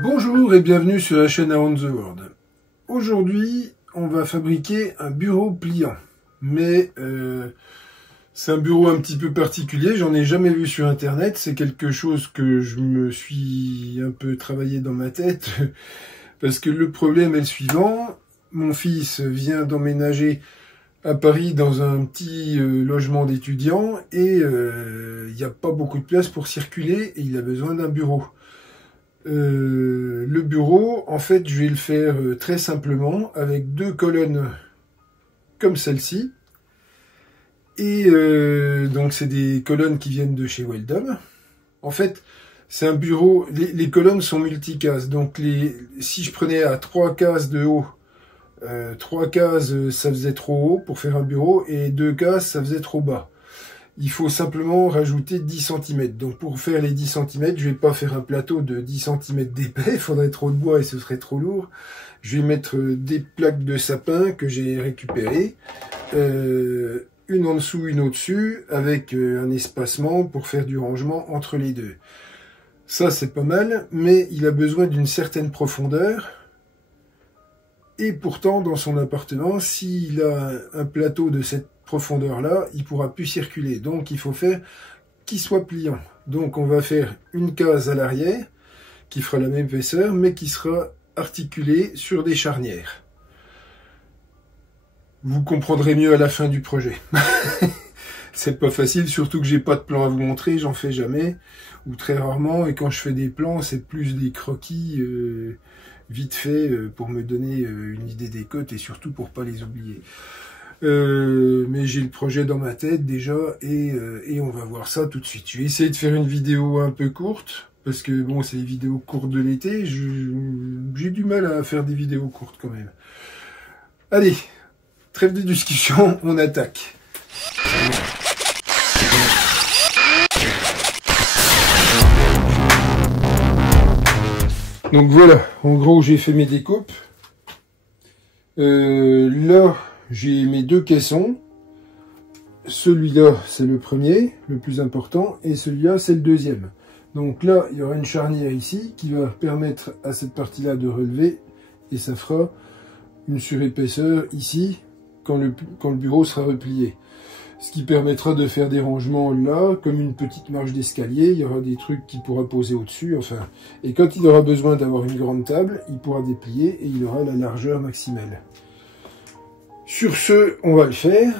Bonjour et bienvenue sur la chaîne Around the World. Aujourd'hui, on va fabriquer un bureau pliant. Mais c'est un bureau un petit peu particulier, j'en ai jamais vu sur internet. C'est quelque chose que je me suis un peu travaillé dans ma tête. Parce que le problème est le suivant. Mon fils vient d'emménager à Paris dans un petit logement d'étudiants. Et il n'y a pas beaucoup de place pour circuler et il a besoin d'un bureau. Le bureau, en fait, je vais le faire très simplement avec deux colonnes comme celle-ci. Et donc, c'est des colonnes qui viennent de chez Weldom. En fait, c'est un bureau, les colonnes sont multicases. Donc, si je prenais à 3 cases de haut, 3 cases, ça faisait trop haut pour faire un bureau, et 2 cases, ça faisait trop bas. Il faut simplement rajouter 10 cm. Donc pour faire les 10 cm, je vais pas faire un plateau de 10 cm d'épais, il faudrait trop de bois et ce serait trop lourd. Je vais mettre des plaques de sapin que j'ai récupérées, une en dessous, une au-dessus, avec un espacement pour faire du rangement entre les deux. Ça c'est pas mal, mais il a besoin d'une certaine profondeur. Et pourtant, dans son appartement, s'il a un plateau de cette profondeur-là, il pourra plus circuler. Donc, il faut faire qu'il soit pliant. Donc, on va faire une case à l'arrière, qui fera la même épaisseur, mais qui sera articulée sur des charnières. Vous comprendrez mieux à la fin du projet. C'est pas facile, surtout que j'ai pas de plan à vous montrer, j'en fais jamais, ou très rarement, et quand je fais des plans, c'est plus des croquis vite fait pour me donner une idée des cotes et surtout pour pas les oublier. Mais j'ai le projet dans ma tête déjà et on va voir ça tout de suite. Je vais essayer de faire une vidéo un peu courte parce que bon, c'est les vidéos courtes de l'été. J'ai du mal à faire des vidéos courtes quand même. Allez, trêve de discussion, on attaque. Donc voilà, en gros j'ai fait mes découpes. Là j'ai mes deux caissons. Celui-là c'est le premier, le plus important, et celui-là c'est le deuxième. Donc là il y aura une charnière ici qui va permettre à cette partie-là de relever et ça fera une surépaisseur ici quand le bureau sera replié. Ce qui permettra de faire des rangements là, comme une petite marche d'escalier. Il y aura des trucs qu'il pourra poser au-dessus, enfin. Et quand il aura besoin d'avoir une grande table, il pourra déplier et il aura la largeur maximale. Sur ce, on va le faire.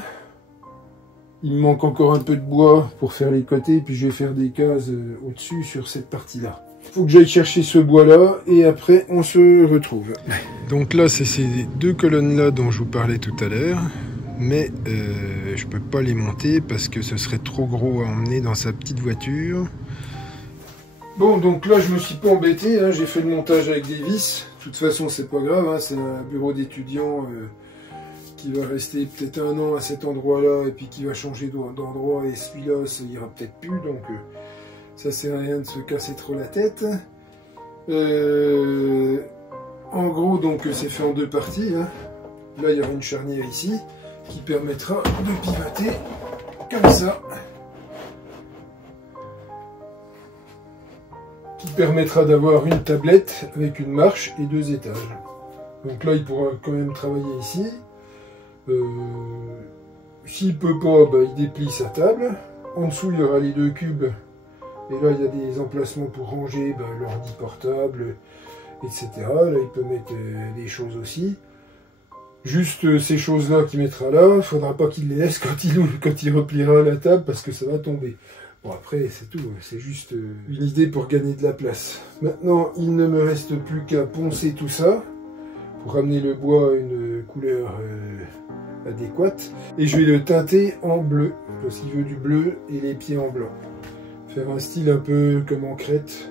Il me manque encore un peu de bois pour faire les côtés, puis je vais faire des cases au-dessus sur cette partie-là. Il faut que j'aille chercher ce bois-là et après on se retrouve. Donc là, c'est ces deux colonnes-là dont je vous parlais tout à l'heure. Mais je peux pas les monter parce que ce serait trop gros à emmener dans sa petite voiture. Bon, donc là je me suis pas embêté, hein, j'ai fait le montage avec des vis. De toute façon c'est pas grave, hein, c'est un bureau d'étudiant qui va rester peut-être 1 an à cet endroit-là et puis qui va changer d'endroit et celui-là ça ira peut-être plus, donc ça sert à rien de se casser trop la tête. En gros donc c'est fait en 2 parties, hein. Là il y aura une charnière ici qui permettra de pivoter comme ça, qui permettra d'avoir une tablette avec une marche et 2 étages. Donc là il pourra quand même travailler ici. S'il peut pas, bah, il déplie sa table. En dessous il y aura les 2 cubes et là il y a des emplacements pour ranger bah, l'ordi portable, etc. Là il peut mettre des choses aussi. Juste ces choses-là qu'il mettra là, il ne faudra pas qu'il les laisse quand il repliera la table parce que ça va tomber. Bon après c'est tout, c'est juste une idée pour gagner de la place. Maintenant il ne me reste plus qu'à poncer tout ça pour ramener le bois à une couleur adéquate. Et je vais le teinter en bleu parce qu'il veut du bleu et les pieds en blanc. Faire un style un peu comme en Crète.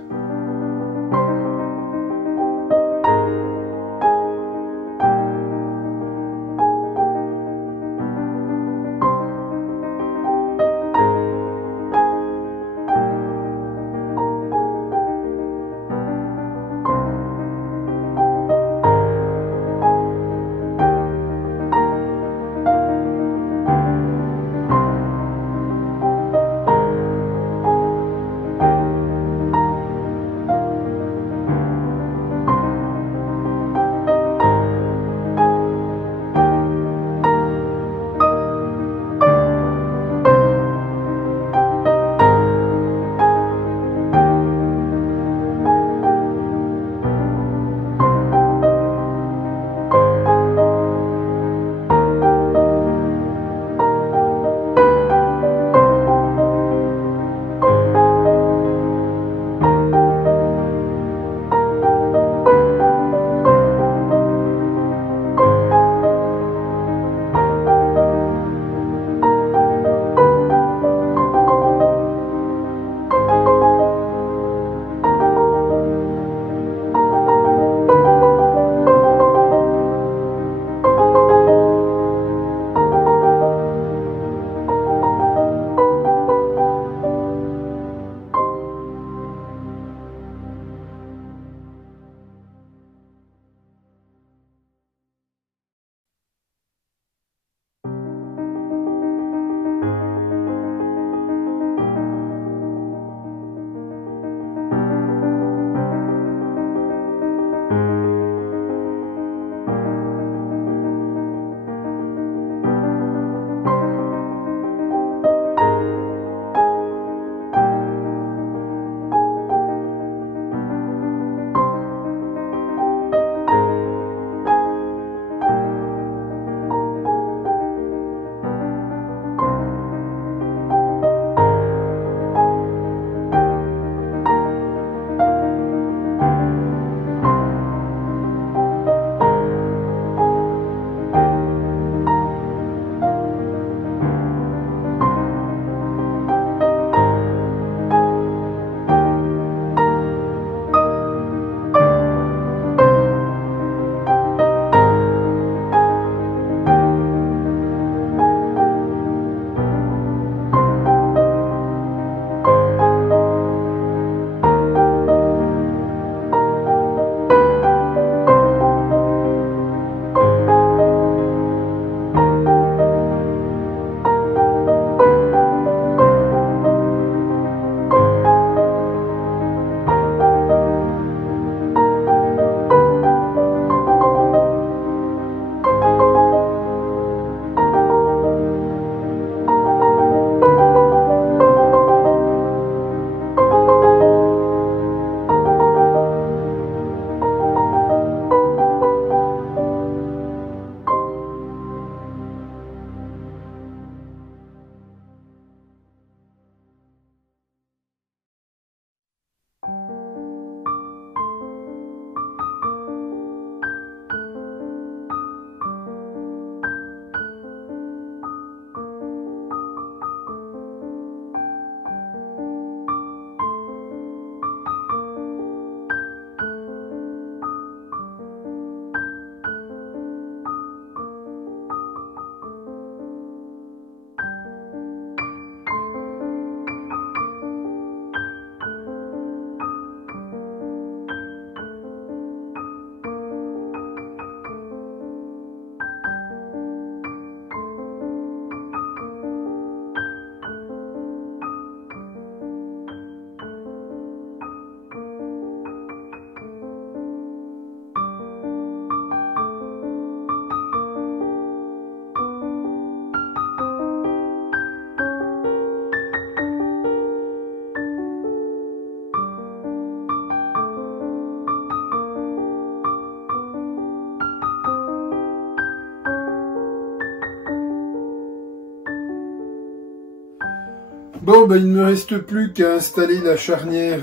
Bon, ben, il ne me reste plus qu'à installer la charnière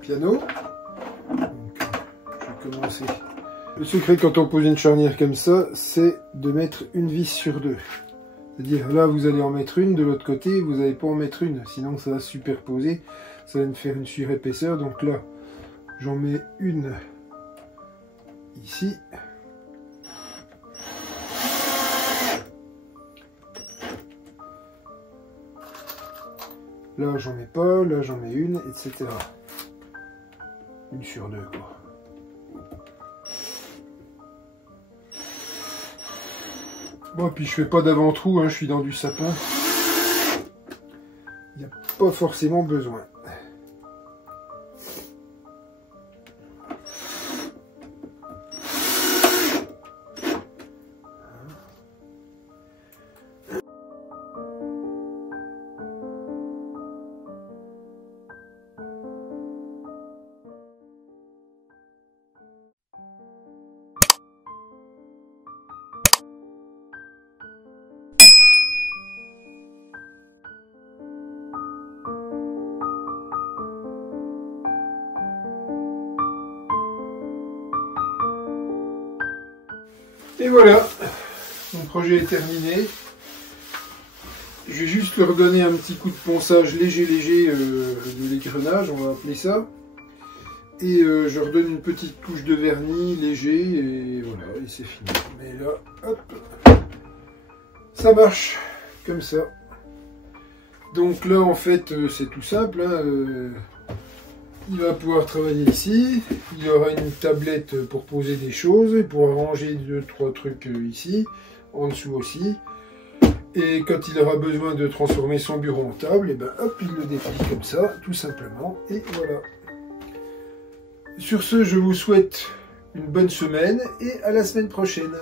piano. Donc, je vais commencer. Le secret quand on pose une charnière comme ça, c'est de mettre une vis sur deux. C'est-à-dire là, vous allez en mettre une, de l'autre côté, vous n'allez pas en mettre une. Sinon, ça va se superposer, ça va me faire une surépaisseur. Donc là, j'en mets une ici. Là, j'en mets pas, là, j'en mets une, etc. Une sur deux, quoi. Bon, puis je fais pas d'avant-trou, hein, je suis dans du sapin. Il n'y a pas forcément besoin. Et voilà, mon projet est terminé. Je vais juste leur donner un petit coup de ponçage léger de l'égrenage, on va appeler ça. Et je leur donne une petite couche de vernis léger et voilà, et c'est fini. Mais là, hop, ça marche comme ça. Donc là, en fait, c'est tout simple, hein, il va pouvoir travailler ici, il aura une tablette pour poser des choses, il pourra ranger 2-3 trucs ici, en dessous aussi. Et quand il aura besoin de transformer son bureau en table, et ben hop, il le déplie comme ça, tout simplement, et voilà. Sur ce, je vous souhaite une bonne semaine et à la semaine prochaine.